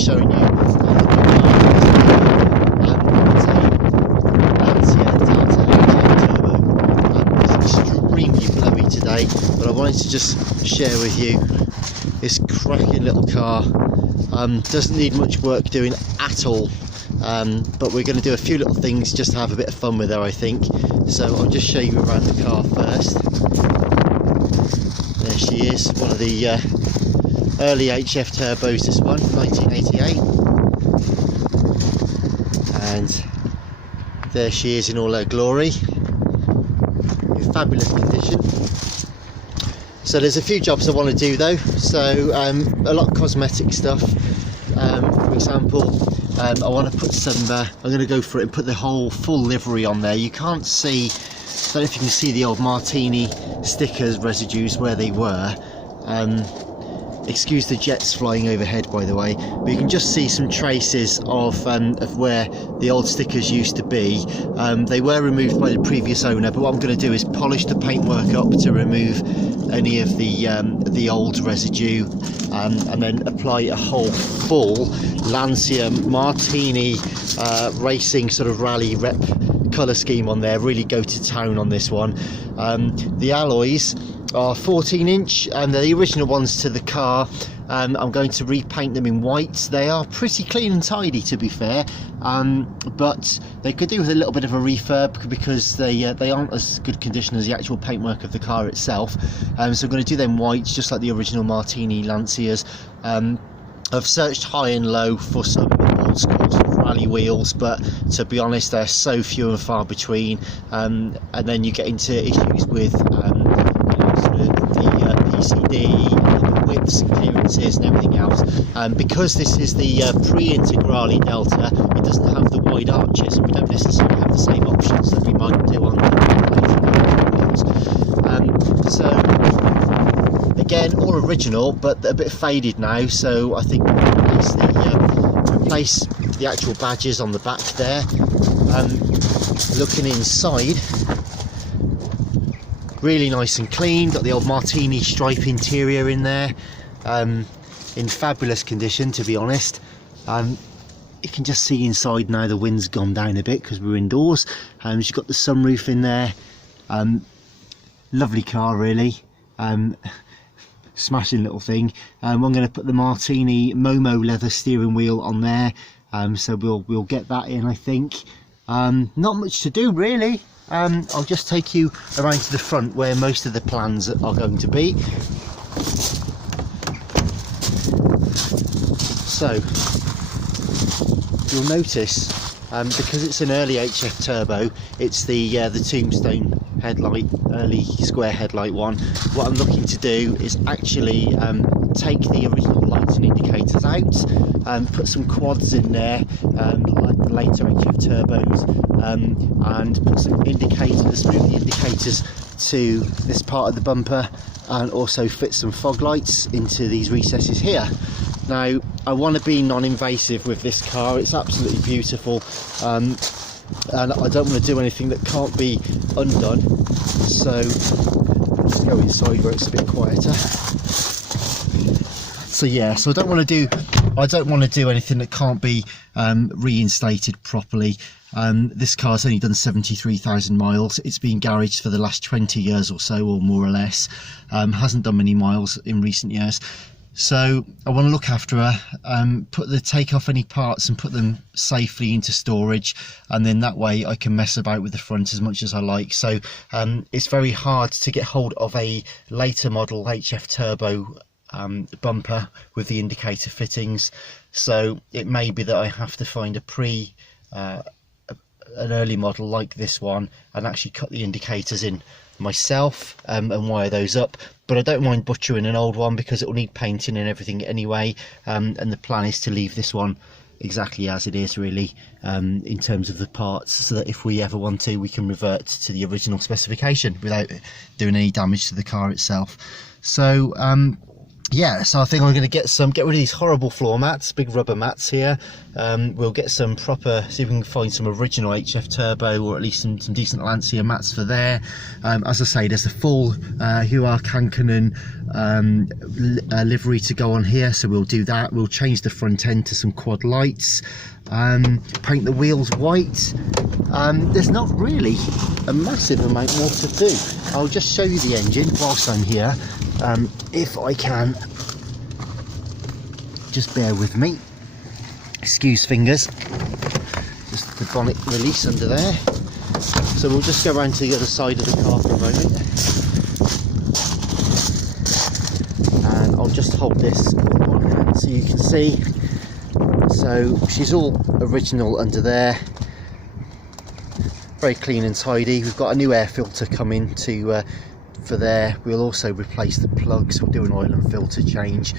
showing you it's a Lancia Delta HF Turbo. It's extremely blowy today, but I wanted to just share with you this cracking little car. Doesn't need much work doing at all, but we're going to do a few little things just to have a bit of fun with her, I think. So I'll just show you around the car first. There she is, one of the early HF turbos, this one, 1988. And there she is in all her glory, in fabulous condition. So there's a few jobs I want to do though, so a lot of cosmetic stuff. For example, I want to put some, I'm going to go for it and put the whole full livery on there. You can't see, I don't know if you can see the old Martini stickers residues where they were. Excuse the jets flying overhead, by the way, but you can just see some traces of where the old stickers used to be. They were removed by the previous owner, but what I'm going to do is polish the paintwork up to remove any of the old residue, and then apply a whole full Lancia Martini racing sort of rally rep colour scheme on there. Really go to town on this one. The alloys are 14-inch and they're the original ones to the car. I'm going to repaint them in white. They are pretty clean and tidy, to be fair, but they could do with a little bit of a refurb because they aren't as good condition as the actual paintwork of the car itself. So I'm going to do them white, just like the original Martini Lancias. I've searched high and low for some old school sort of rally wheels, but to be honest, they're so few and far between, and then you get into issues with the PCD, the widths and clearances and everything else. Because this is the pre-Integrale Delta, it doesn't have the wide arches, and we don't necessarily have the same options that we might do on the wheels. So again, all original, but a bit faded now, so I think replace the actual badges on the back there. Looking inside, really nice and clean, got the old Martini stripe interior in there, in fabulous condition, to be honest. You can just see inside now the wind's gone down a bit because we're indoors. She's got the sunroof in there. Lovely car, really. Smashing little thing. I'm going to put the Martini Momo leather steering wheel on there, so we'll get that in, I think. Not much to do really. I'll just take you around to the front where most of the plans are going to be. So you'll notice, because it's an early HF turbo, it's the tombstone headlight, early square headlight one. What I'm looking to do is actually take the original lights and indicators out, put some quads in there, like the later HF turbos, and put some indicators, move the indicators to this part of the bumper, and also fit some fog lights into these recesses here. Now, I want to be non-invasive with this car. It's absolutely beautiful, and I don't want to do anything that can't be undone. So let's go inside where it's a bit quieter. So yeah, so I don't want to do anything that can't be reinstated properly. This car's only done 73,000 miles. It's been garaged for the last 20 years or so, or more or less. Hasn't done many miles in recent years. So I want to look after her, take off any parts and put them safely into storage, and then that way I can mess about with the front as much as I like. So it's very hard to get hold of a later model HF turbo bumper with the indicator fittings, so it may be that I have to find an early model like this one and actually cut the indicators in myself and wire those up. But I don't mind butchering an old one because it will need painting and everything anyway, and the plan is to leave this one exactly as it is, really, in terms of the parts, so that if we ever want to, we can revert to the original specification without doing any damage to the car itself. So yeah, so I think I'm going to get rid of these horrible floor mats, big rubber mats here. We'll get some proper, see if we can find some original HF Turbo, or at least some decent Lancia mats for there. As I say, there's a full Hua Kankanen livery to go on here, so we'll do that. We'll change the front end to some quad lights, paint the wheels white. There's not really a massive amount more to do. I'll just show you the engine whilst I'm here. If I can, just bear with me, excuse fingers, just the bonnet release under there. So we'll just go around to the other side of the car for a moment, and I'll just hold this with one hand so you can see. So she's all original under there, very clean and tidy. We've got a new air filter coming to for there. We'll also replace the plugs, we'll do an oil and filter change,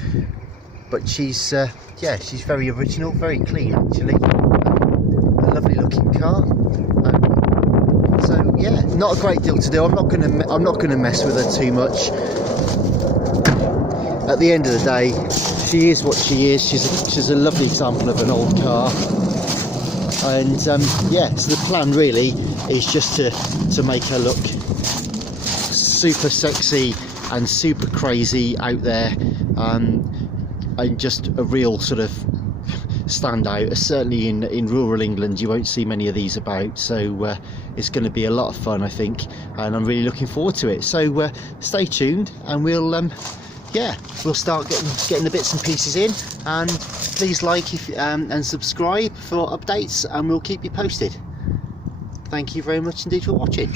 but she's yeah, she's very original, very clean actually. A lovely looking car. So yeah, not a great deal to do. I'm not going to mess with her too much. At the end of the day, she is what she is. She's a lovely example of an old car. And yeah, so the plan really is just to make her look super sexy and super crazy out there, and just a real sort of standout. Certainly in rural England you won't see many of these about, so it's going to be a lot of fun, I think, and I'm really looking forward to it. So stay tuned, and we'll yeah, we'll start getting the bits and pieces in, and please like and subscribe for updates, and we'll keep you posted. Thank you very much indeed for watching.